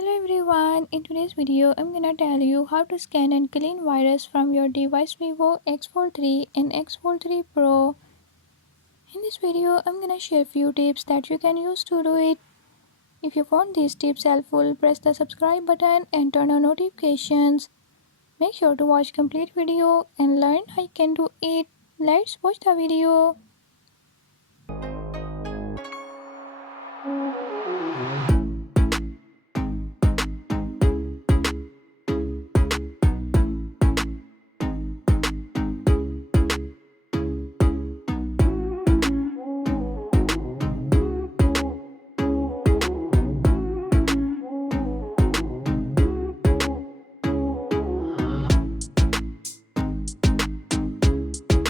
Hello everyone, in today's video I'm gonna tell you how to scan and clean virus from your device Vivo X Fold 3 and X Fold 3 Pro. In this video I'm gonna share few tips that you can use to do it. If you found these tips helpful, press the subscribe button and turn on notifications. Make sure to watch complete video and learn how you can do it. Let's watch the video.